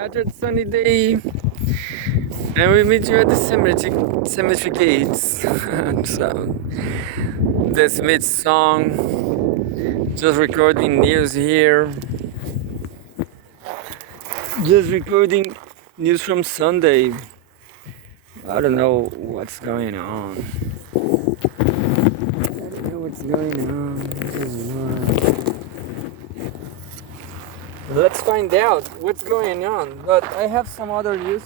After the sunny day, and we meet you at the cemetery gates. So, the Smith song, just recording news here, just recording news from Sunday. I don't know what's going on. I don't know what's going on. Let's find out what's going on. But I have some other news.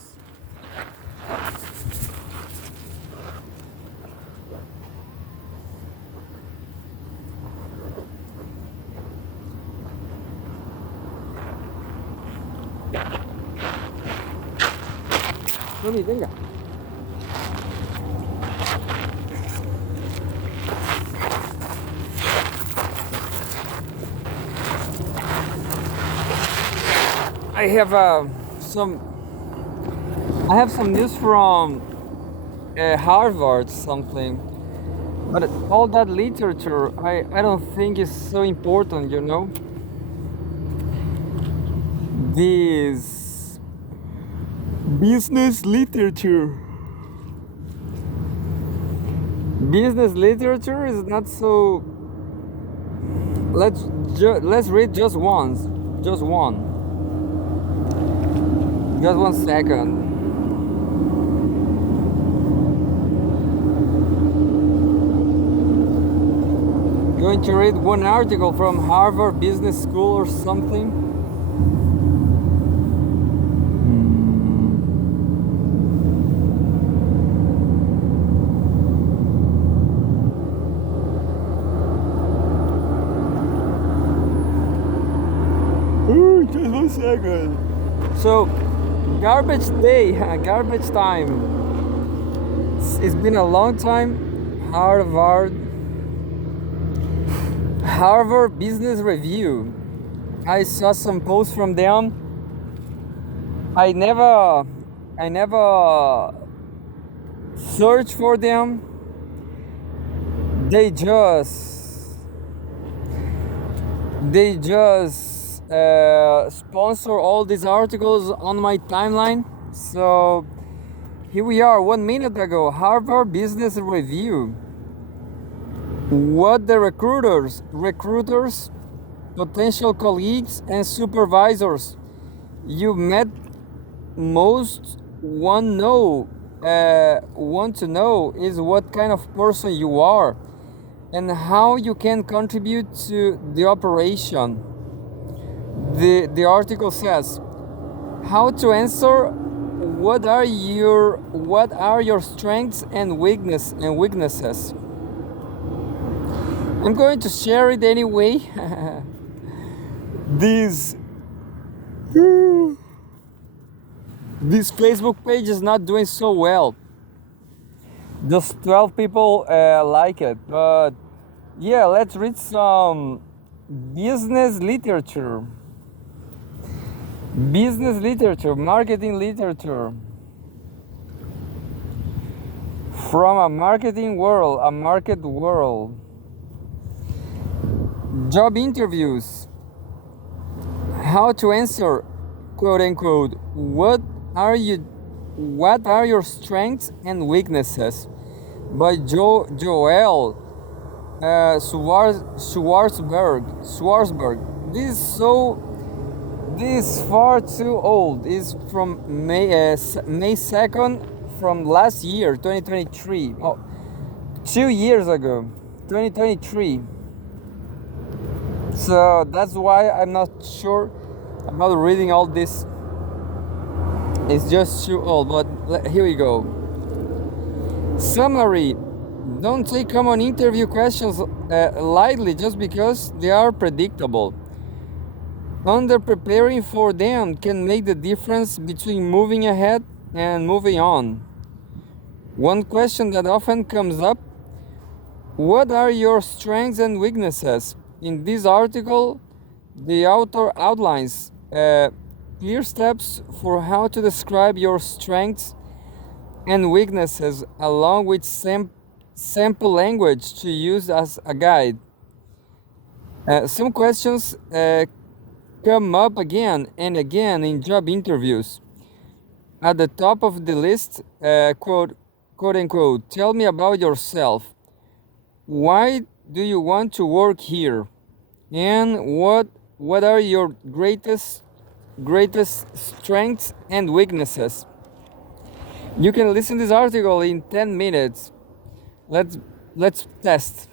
Mami, venga. I have some news from Harvard something, but all that literature I don't think is so important, you know. This business literature. Business literature is not so. Let's read just once, just one. Just 1 second. Going to read one article from Harvard Business School or something. Just 1 second. So, garbage day, garbage time. It's been a long time. Harvard Business Review. I saw some posts from them. I never searched for them. They just sponsor all these articles on my timeline. So here we are, 1 minute ago. Harvard Business Review. What the recruiters, potential colleagues, and supervisors you met most want to know is what kind of person you are and how you can contribute to the operation. The article says how to answer what are your strengths and weaknesses. I'm going to share it anyway. This Facebook page is not doing so well. Just 12 people like it, but yeah, let's read some business literature, marketing literature from a market world. Job interviews. How to answer, quote unquote, what are your strengths and weaknesses, by Joel Schwarzberg. This is far too old. It's from May 2nd from last year, 2023. 2 years ago, 2023. So that's why I'm not sure about reading all this. It's just too old, but here we go. Summary. Don't take common interview questions lightly just because they are predictable. Under-preparing for them can make the difference between moving ahead and moving on. One question that often comes up: what are your strengths and weaknesses? In this article, the author outlines clear steps for how to describe your strengths and weaknesses, along with sample language to use as a guide. Some questions come up again and again in job interviews. At the top of the list, quote unquote, tell me about yourself. Why do you want to work here? And what are your greatest strengths and weaknesses? You can listen to this article in 10 minutes. Let's test.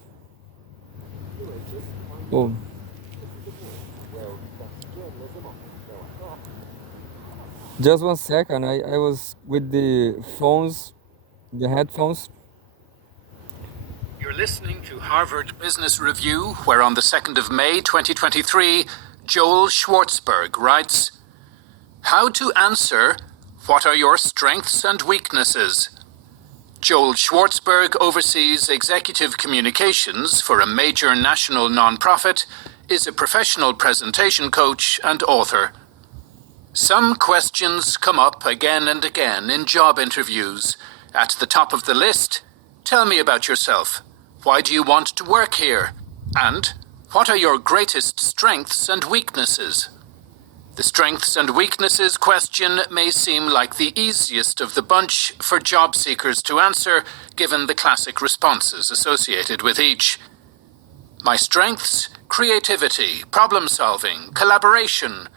Oh. Just 1 second. I was with the headphones. You're listening to Harvard Business Review, where on the 2nd of May 2023, Joel Schwartzberg writes, "How to answer, what are your strengths and weaknesses?" Joel Schwartzberg oversees executive communications for a major national nonprofit, is a professional presentation coach and author. Some questions come up again and again in job interviews. At the top of the list, tell me about yourself. Why do you want to work here? And what are your greatest strengths and weaknesses? The strengths and weaknesses question may seem like the easiest of the bunch for job seekers to answer, given the classic responses associated with each. My strengths: creativity, problem solving, collaboration.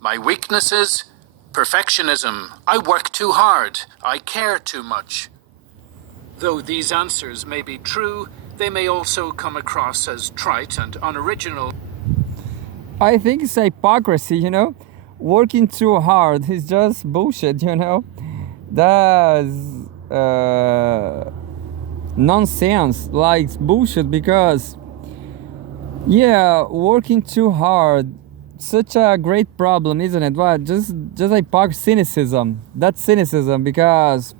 My weaknesses: perfectionism, I work too hard, I care too much. Though these answers may be true, they may also come across as trite and unoriginal. I think it's hypocrisy, Working too hard is just bullshit, That's nonsense, like bullshit, because working too hard, such a great problem, isn't it? But just hypocrisy, cynicism. That's cynicism, because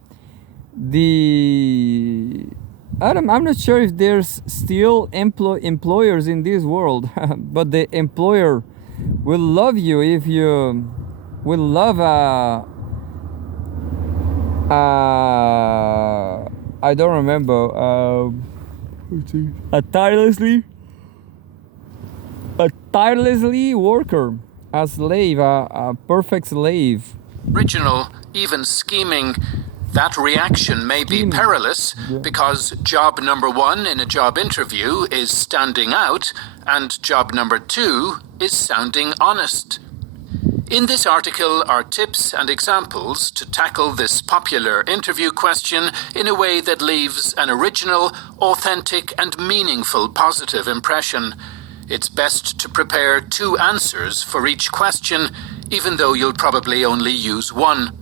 I'm not sure if there's still employers in this world, but the employer will love you if you will love I don't remember, a tirelessly worker, a slave, a perfect slave. Original, even scheming. That reaction may be perilous because job number one in a job interview is standing out and job number two is sounding honest. In this article are tips and examples to tackle this popular interview question in a way that leaves an original, authentic, and meaningful positive impression. It's best to prepare 2 answers for each question, even though you'll probably only use one.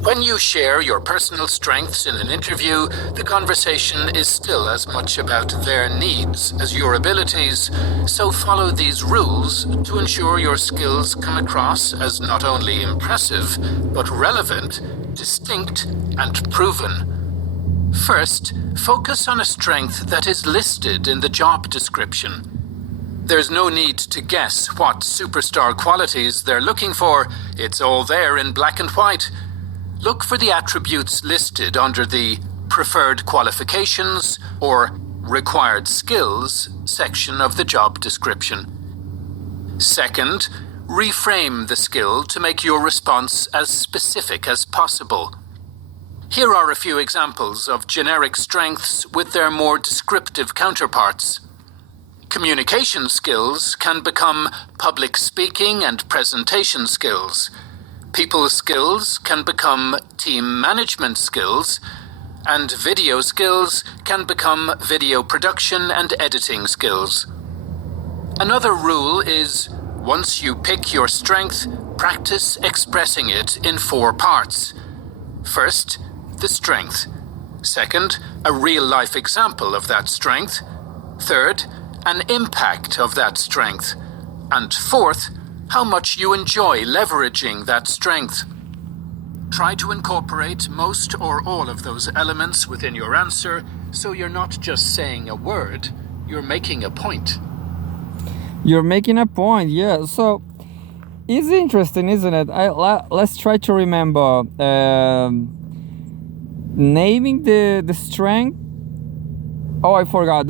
When you share your personal strengths in an interview, the conversation is still as much about their needs as your abilities, so follow these rules to ensure your skills come across as not only impressive, but relevant, distinct, and proven. First, focus on a strength that is listed in the job description. There's no need to guess what superstar qualities they're looking for. It's all there in black and white. Look for the attributes listed under the Preferred Qualifications or Required Skills section of the job description. Second, reframe the skill to make your response as specific as possible. Here are a few examples of generic strengths with their more descriptive counterparts. Communication skills can become public speaking and presentation skills. People skills can become team management skills, and video skills can become video production and editing skills. Another rule is, once you pick your strength, practice expressing it in 4 parts. First, the strength. Second, a real-life example of that strength. Third, an impact of that strength. And fourth, how much you enjoy leveraging that strength. Try to incorporate most or all of those elements within your answer, so you're not just saying a word, you're making a point. You're making a point, yeah. So it's interesting, isn't it? Let's try to remember naming the strength. Oh, I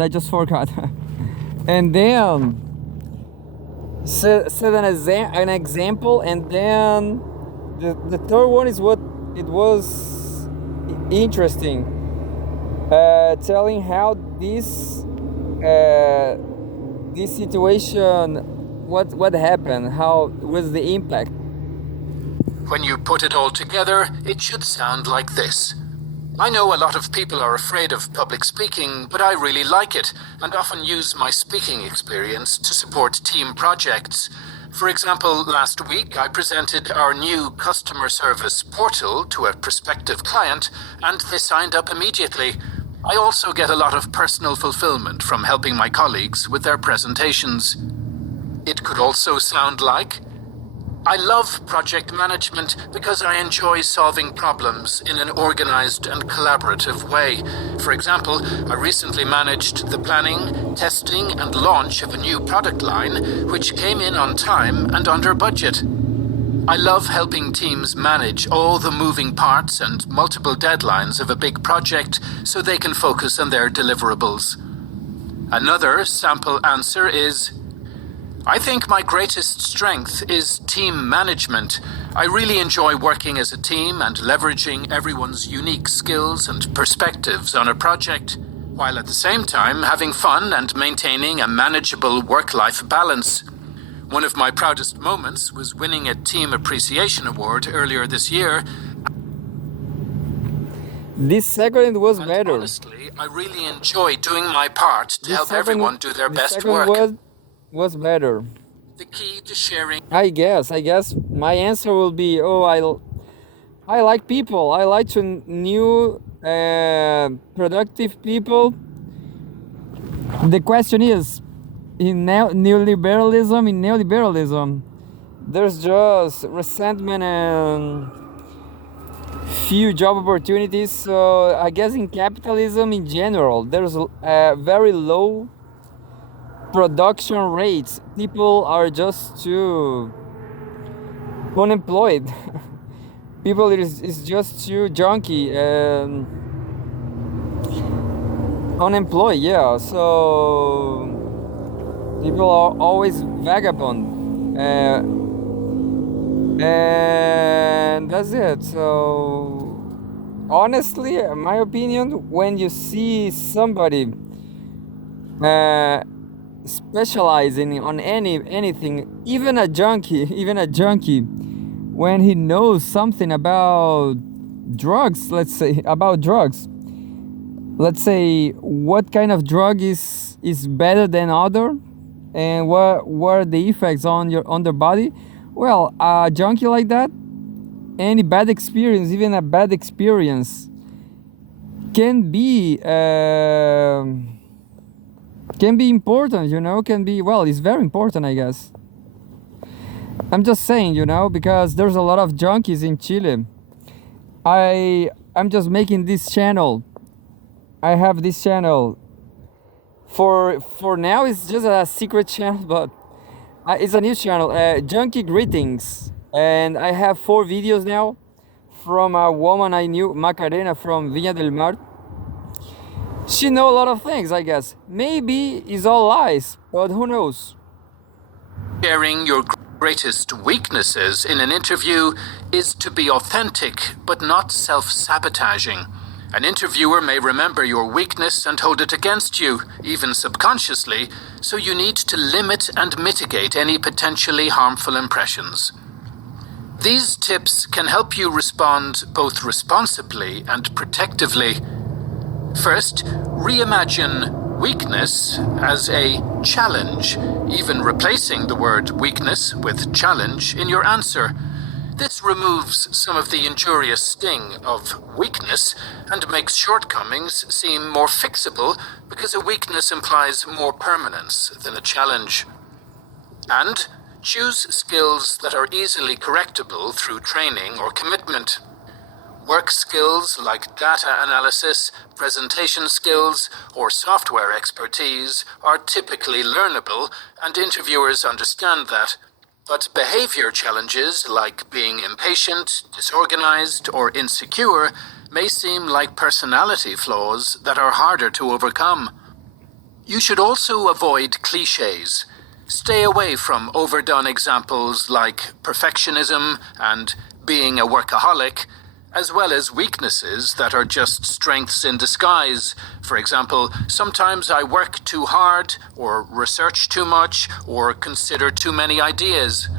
just forgot. And then set an example, and then the third one is what it was interesting, telling how this situation, what happened, how was the impact. When you put it all together, it should sound like this. I know a lot of people are afraid of public speaking, but I really like it and often use my speaking experience to support team projects. For example, last week I presented our new customer service portal to a prospective client, and they signed up immediately. I also get a lot of personal fulfillment from helping my colleagues with their presentations. It could also sound like, I love project management because I enjoy solving problems in an organized and collaborative way. For example, I recently managed the planning, testing, and launch of a new product line, which came in on time and under budget. I love helping teams manage all the moving parts and multiple deadlines of a big project so they can focus on their deliverables. Another sample answer is, I think my greatest strength is team management. I really enjoy working as a team and leveraging everyone's unique skills and perspectives on a project, while at the same time having fun and maintaining a manageable work-life balance. One of my proudest moments was winning a Team Appreciation Award earlier this year. This second was better. Honestly, I really enjoy doing my part to help everyone do their best work. Was better. The key to sharing. I guess my answer will be, I like people. I like to new productive people. The question is, in neoliberalism, there's just resentment and few job opportunities. So I guess in capitalism in general, there's very low production rates. People are just too unemployed. People is just too junky and unemployed. Yeah, so people are always vagabond, and that's it. So honestly, in my opinion, when you see somebody specializing on anything, even a junkie, when he knows something about drugs, let's say what kind of drug is better than other, and what are the effects on the body. Well, a junkie like that, any bad experience, even a bad experience, can be important, it's very important, I guess. I'm just saying, because there's a lot of junkies in Chile. I'm just making this channel. I have this channel. For now, it's just a secret channel, but it's a new channel, Junkie Greetings. And I have 4 videos now from a woman I knew, Macarena from Viña del Mar. She knows a lot of things, I guess. Maybe it's all lies, but who knows? Sharing your greatest weaknesses in an interview is to be authentic, but not self-sabotaging. An interviewer may remember your weakness and hold it against you, even subconsciously, so you need to limit and mitigate any potentially harmful impressions. These tips can help you respond both responsibly and protectively. First, reimagine weakness as a challenge, even replacing the word weakness with challenge in your answer. This removes some of the injurious sting of weakness and makes shortcomings seem more fixable, because a weakness implies more permanence than a challenge. And choose skills that are easily correctable through training or commitment. Work skills like data analysis, presentation skills, or software expertise are typically learnable, and interviewers understand that. But behavior challenges like being impatient, disorganized, or insecure may seem like personality flaws that are harder to overcome. You should also avoid cliches. Stay away from overdone examples like perfectionism and being a workaholic, as well as weaknesses that are just strengths in disguise. For example, sometimes I work too hard, or research too much, or consider too many ideas.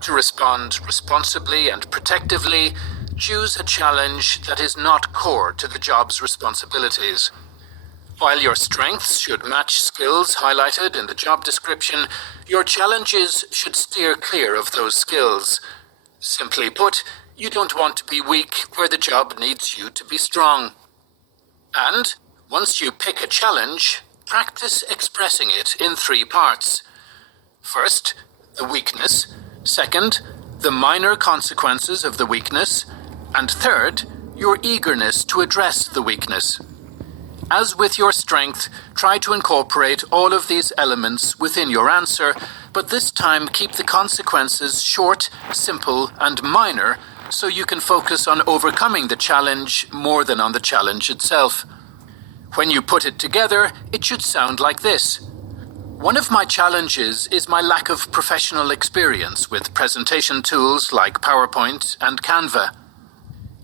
To respond responsibly and protectively, choose a challenge that is not core to the job's responsibilities. While your strengths should match skills highlighted in the job description, your challenges should steer clear of those skills. Simply put, you don't want to be weak where the job needs you to be strong. And, once you pick a challenge, practice expressing it in 3 parts. First, the weakness. Second, the minor consequences of the weakness. And third, your eagerness to address the weakness. As with your strength, try to incorporate all of these elements within your answer, but this time keep the consequences short, simple, and minor, so you can focus on overcoming the challenge more than on the challenge itself. When you put it together, it should sound like this. One of my challenges is my lack of professional experience with presentation tools like PowerPoint and Canva.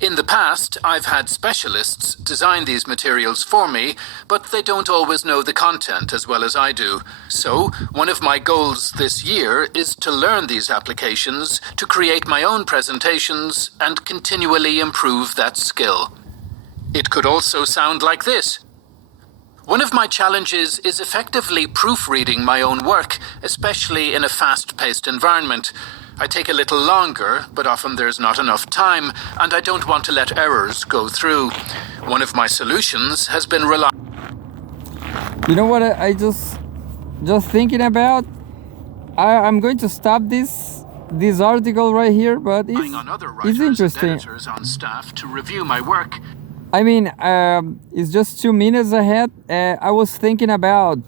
In the past, I've had specialists design these materials for me, but they don't always know the content as well as I do. So, one of my goals this year is to learn these applications, to create my own presentations, and continually improve that skill. It could also sound like this. One of my challenges is effectively proofreading my own work, especially in a fast-paced environment. I take a little longer, but often there's not enough time, and I don't want to let errors go through. One of my solutions has been You know what I just thinking about? I'm going to stop this article right here, but on other writers it's interesting. and editors on staff to review my work. I mean, it's just 2 minutes ahead. I was thinking about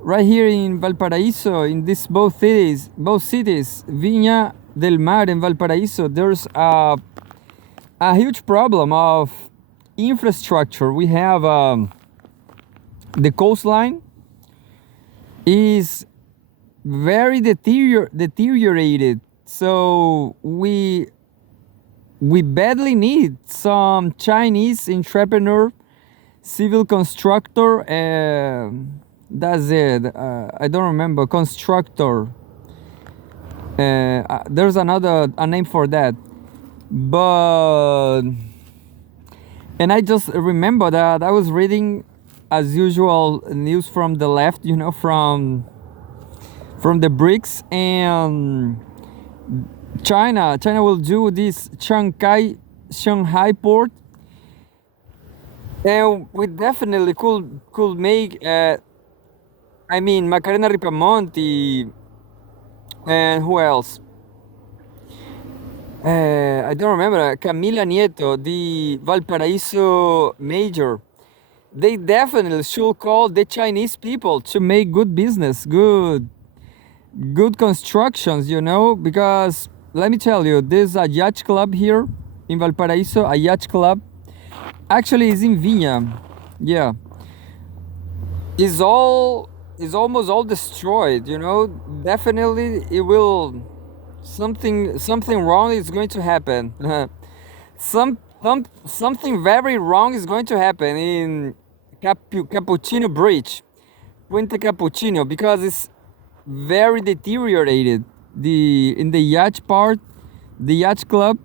right here in Valparaíso, in these both cities, Viña del Mar and Valparaíso, there's a huge problem of infrastructure. We have the coastline is very deteriorated, so we badly need some Chinese entrepreneur, civil constructor. That's it. I don't remember. Constructor. There's a name for that. But, and I just remember that I was reading, as usual, news from the left, from the BRICS, and China will do this Shanghai port, and we definitely could make Macarena Ripamonti, and who else? I don't remember. Camila Nieto, the Valparaíso mayor. They definitely should call the Chinese people to make good business, good constructions, because let me tell you, there's a yacht club here in Valparaíso, a yacht club. Actually, it's in Viña. Yeah. It's almost all destroyed, Definitely it will, something wrong is going to happen. Something very wrong is going to happen in Cappuccino Bridge, Puente Cappuccino, because it's very deteriorated, in the yacht part, the yacht club.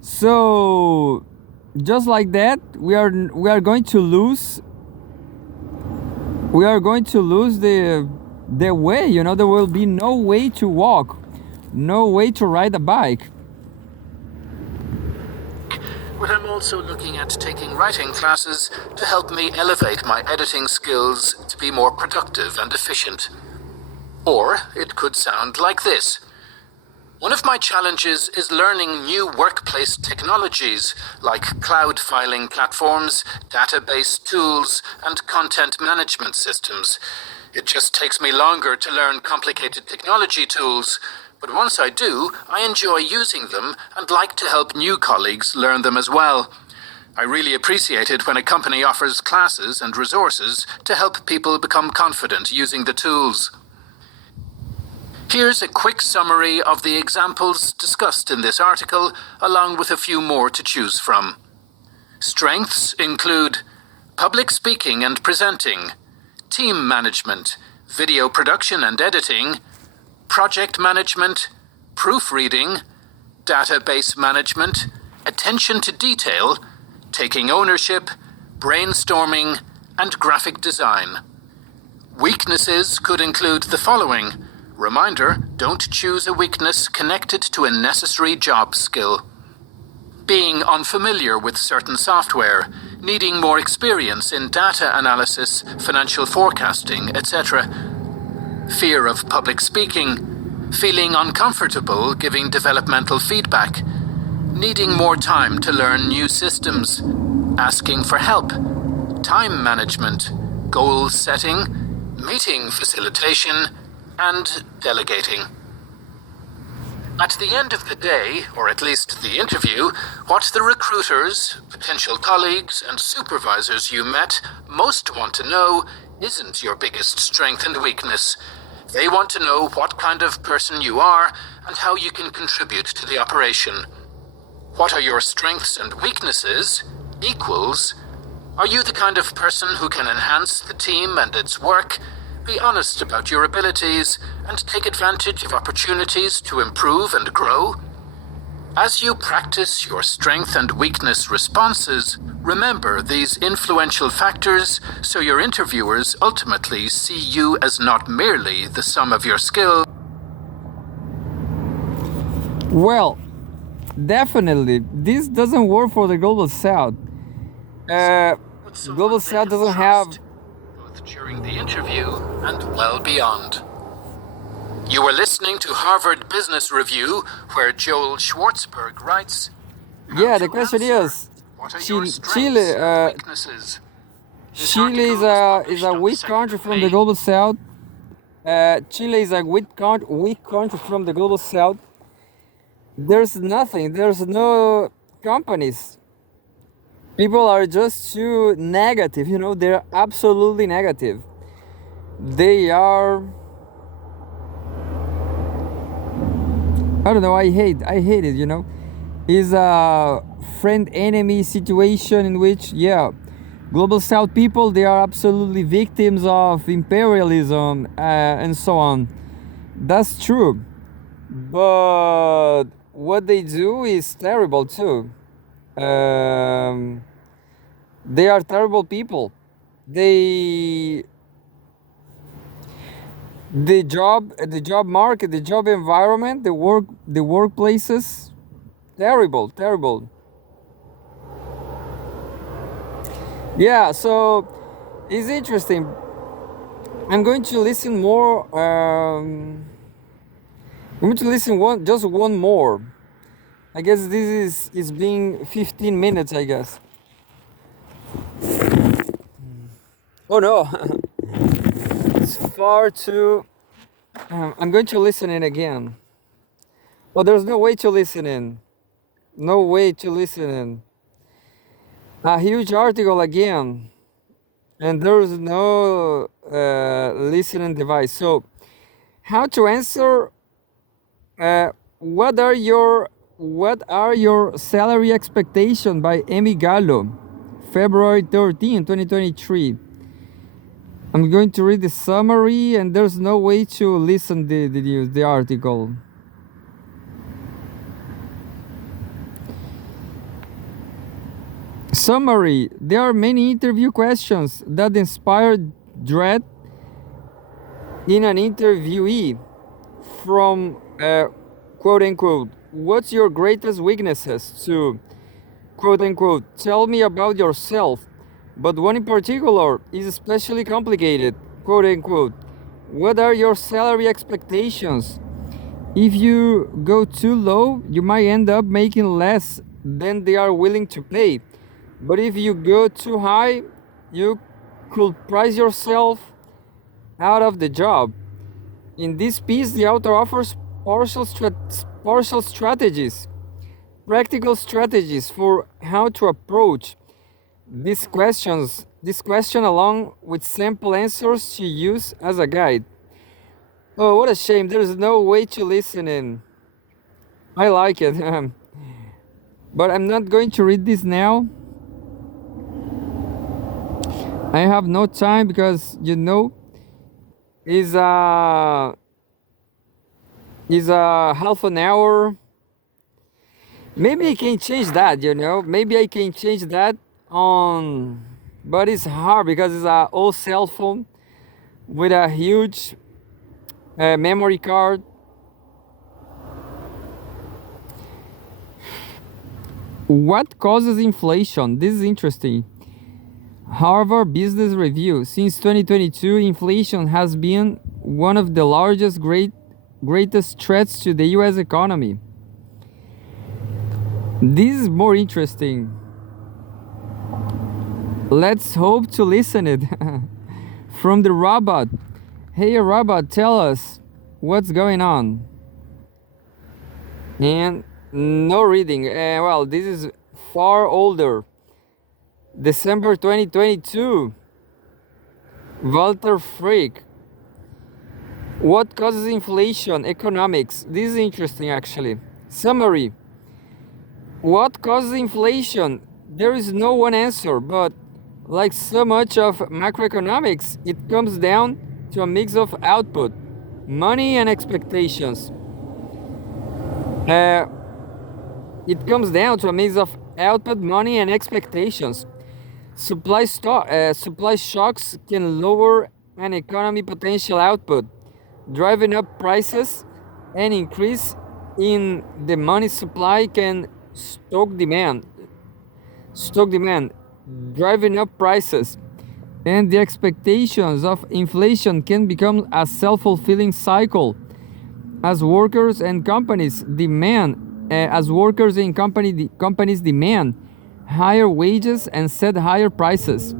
So just like that, we are going to lose the way, there will be no way to walk, no way to ride a bike. But I'm also looking at taking writing classes to help me elevate my editing skills to be more productive and efficient. Or it could sound like this. One of my challenges is learning new workplace technologies like cloud filing platforms, database tools, and content management systems. It just takes me longer to learn complicated technology tools, but once I do, I enjoy using them and like to help new colleagues learn them as well. I really appreciate it when a company offers classes and resources to help people become confident using the tools. Here's a quick summary of the examples discussed in this article, along with a few more to choose from. Strengths include public speaking and presenting, team management, video production and editing, project management, proofreading, database management, attention to detail, taking ownership, brainstorming, and graphic design. Weaknesses could include the following. Reminder, don't choose a weakness connected to a necessary job skill. Being unfamiliar with certain software, needing more experience in data analysis, financial forecasting, etc. Fear of public speaking, feeling uncomfortable giving developmental feedback, needing more time to learn new systems, asking for help, time management, goal setting, meeting facilitation, and delegating. At the end of the day, or at least the interview, what the recruiters, potential colleagues, and supervisors you met most want to know isn't your biggest strength and weakness. They want to know what kind of person you are and how you can contribute to the operation. What are your strengths and weaknesses? Equals. Are you the kind of person who can enhance the team and its work? Be honest about your abilities and take advantage of opportunities to improve and grow. As you practice your strength and weakness responses, remember these influential factors so your interviewers ultimately see you as not merely the sum of your skills. Well, definitely, this doesn't work for the Global South. Global South doesn't have both during the interview and well beyond. You are listening to Harvard Business Review, where Joel Schwartzberg writes, Yeah, the question is, what are Chile, your strengths Chile, and weaknesses? This Chile article was is published a on the weak 2nd country of from the May. Global South. Chile is a weak country from the Global South. There's nothing, there's no companies. People are just too negative, you know, they're absolutely negative. They are, I don't know, I hate it, you know. It's a friend-enemy situation in which, yeah, Global South people, they are absolutely victims of imperialism and so on. That's true. But what they do is terrible too. They are terrible people. The job market, the job environment, the workplaces, terrible. Yeah, so it's interesting. I'm going to listen more. I'm going to listen just one more. I guess this is being 15 minutes, I guess. Oh no, it's far too. I'm going to listen in again. Oh, there's no way to listen in. No way to listen in. A huge article again, and there's no listening device. So, how to answer? What are your salary expectations by Amy Gallo, February 13, 2023. I'm going to read the summary, and there's no way to listen the article. Summary. There are many interview questions that inspire dread in an interviewee from quote unquote, what's your greatest weaknesses, to quote unquote, tell me about yourself. But one in particular is especially complicated, quote unquote, what are your salary expectations? If you go too low, you might end up making less than they are willing to pay. But if you go too high, you could price yourself out of the job. In this piece, the author offers partial strategies, practical strategies for how to approach this question along with sample answers to use as a guide. Oh, what a shame. There's no way to listen in. I like it. But I'm not going to read this now. I have no time because is half an hour. Maybe I can change that, Maybe I can change that on, but it's hard because it's a old cell phone with a huge memory card. What causes inflation? This is interesting. Harvard Business Review. Since 2022, inflation has been one of the greatest threats to the US economy. This is more interesting. Let's hope to listen it. From the robot. Hey robot, tell us what's going on. And no reading. Well, this is far older. December 2022. Walter Frick. What causes inflation? Economics. This is interesting actually. Summary. What causes inflation? There is no one answer, but like so much of macroeconomics, it comes down to a mix of output, money, and expectations. It comes down to a mix of output, money, and expectations. Supply shocks can lower an economy potential output, driving up prices, and increase in the money supply can stoke demand, driving up prices, and the expectations of inflation can become a self-fulfilling cycle as workers and companies companies demand higher wages and set higher prices.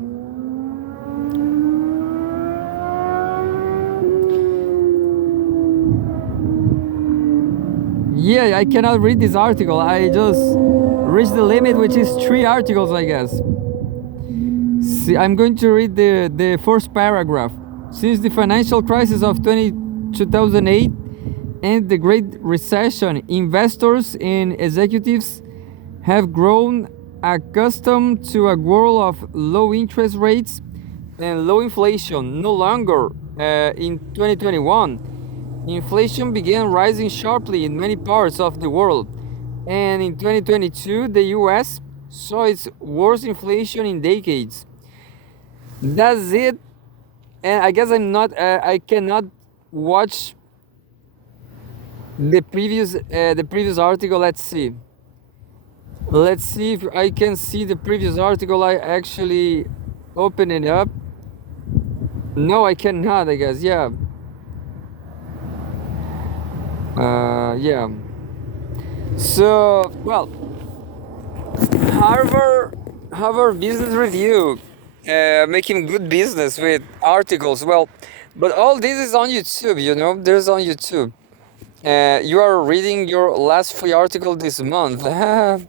Yeah, I cannot read this article. I just reached the limit, which is 3 articles, I guess. See, I'm going to read the first paragraph. Since the financial crisis of 2008 and the Great Recession, investors and executives have grown accustomed to a world of low interest rates and low inflation. No longer in 2021. Inflation began rising sharply in many parts of the world, and in 2022, the US saw its worst inflation in decades. That's it. And I guess I cannot watch the previous article. Let's see if I can see the previous article. I actually open it up. No, I cannot, I guess. Yeah. Yeah. So, well, Harvard Business Review, making good business with articles. Well, but all this is on YouTube. There's on YouTube. You are reading your last free article this month. But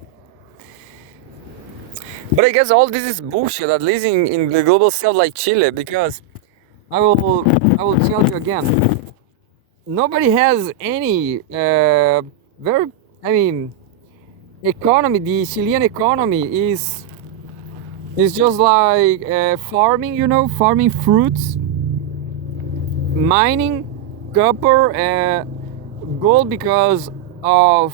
I guess all this is bullshit, at least in the global south like Chile, because I will tell you again. Nobody has any economy. The Chilean economy is just like farming, farming fruits, mining, copper, gold because of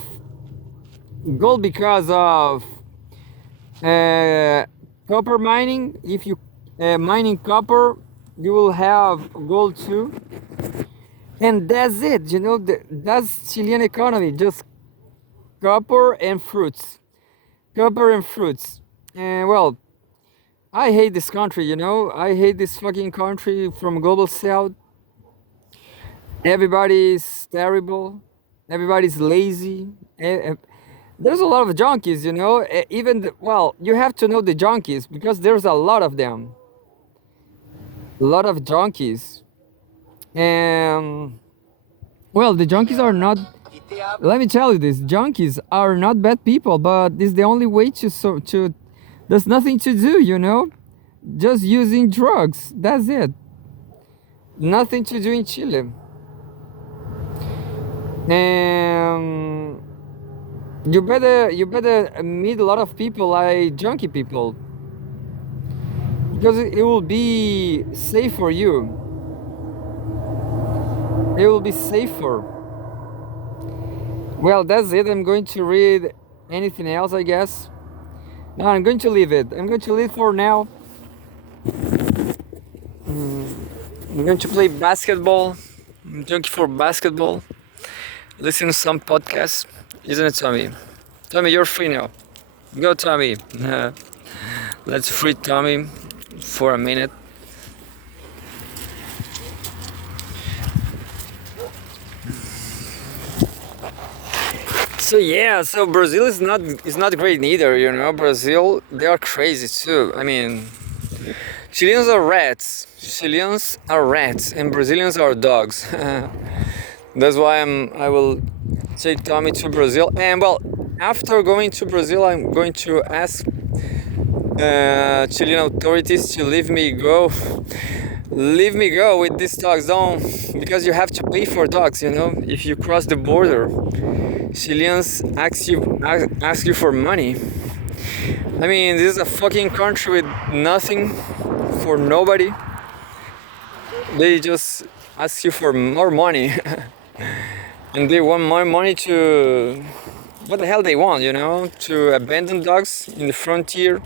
copper mining. If you mining copper, you will have gold too. And that's it, that's Chilean economy, just copper and fruits. And well, I hate this country, I hate this fucking country from global south. Everybody's terrible, everybody's lazy. There's a lot of junkies, you have to know the junkies because there's a lot of them. A lot of junkies. And well, the junkies are not, let me tell you this, junkies are not bad people, but it's the only way to there's nothing to do, just using drugs. That's it. Nothing to do in Chile. And you better meet a lot of people like junkie people, because it will be safe for you. It will be safer. Well, that's it. I'm going to read anything else, I guess. No, I'm going to leave it. I'm going to leave for now. I'm going to play basketball. I'm junkie for basketball. Listen to some podcasts. Isn't it, Tommy? Tommy, you're free now. Go, Tommy. Let's free Tommy for a minute. So yeah, so Brazil is not great neither, you know. Brazil, they are crazy too. I mean, Chileans are rats. Chileans are rats, and Brazilians are dogs. That's why I will take Tommy to Brazil. And well, after going to Brazil, I'm going to ask Chilean authorities to leave me go with these dogs. Don't, because you have to pay for dogs, you know. If you cross the border, Chileans ask you for money. I mean, this is a fucking country with nothing for nobody. They just ask you for more money. And they want more money to... What the hell they want, you know? To abandon dogs in the frontier.